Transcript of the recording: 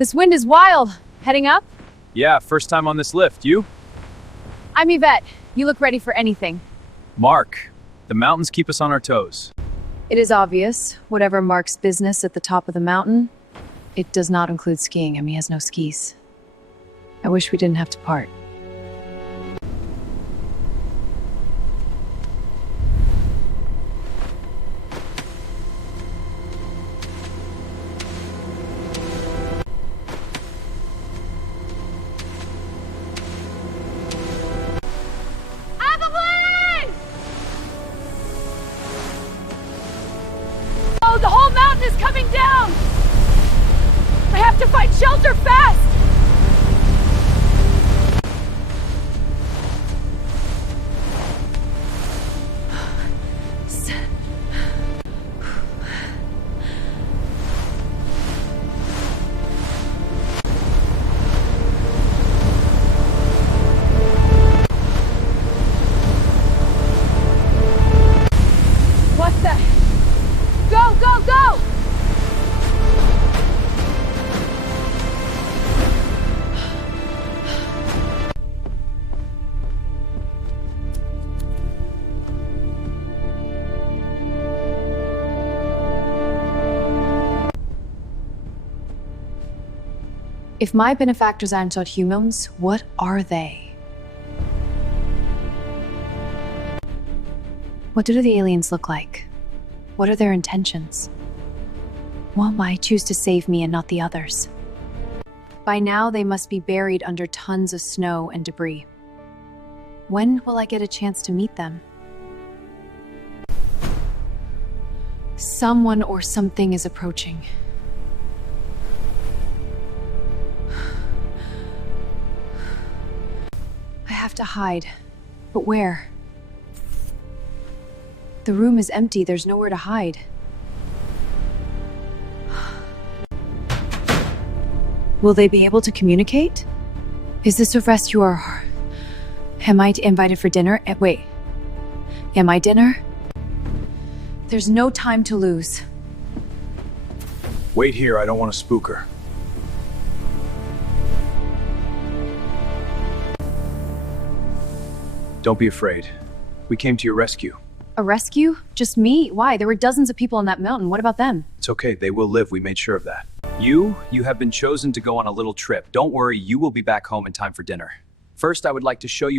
This wind is wild. Heading up? Yeah, first time on this lift. You? I'm Yvette. You look ready for anything. Mark. The mountains keep us on our toes. It is obvious. Whatever Mark's business at the top of the mountain, it does not include skiing. He has no skis. I wish we didn't have to part. Avalanche! Oh, the whole mountain is coming down! I have to find shelter fast! What the? Go, go, go! If my benefactors aren't not humans, what are they? What do the aliens look like? What are their intentions? Why might choose to save me and not the others? By now, they must be buried under tons of snow and debris. When will I get a chance to meet them? Someone or something is approaching. I have to hide. But where? The room is empty. There's nowhere to hide. Will they be able to communicate? Is this a rescue or... Am I invited for dinner? Wait. Am I dinner? There's no time to lose. Wait here, I don't want to spook her. Don't be afraid. We came to your rescue. A rescue? Just me? Why? There were dozens of people on that mountain. What about them? It's okay, they will live. We made sure of that. You have been chosen to go on a little trip. Don't worry, you will be back home in time for dinner. First, I would like to show you my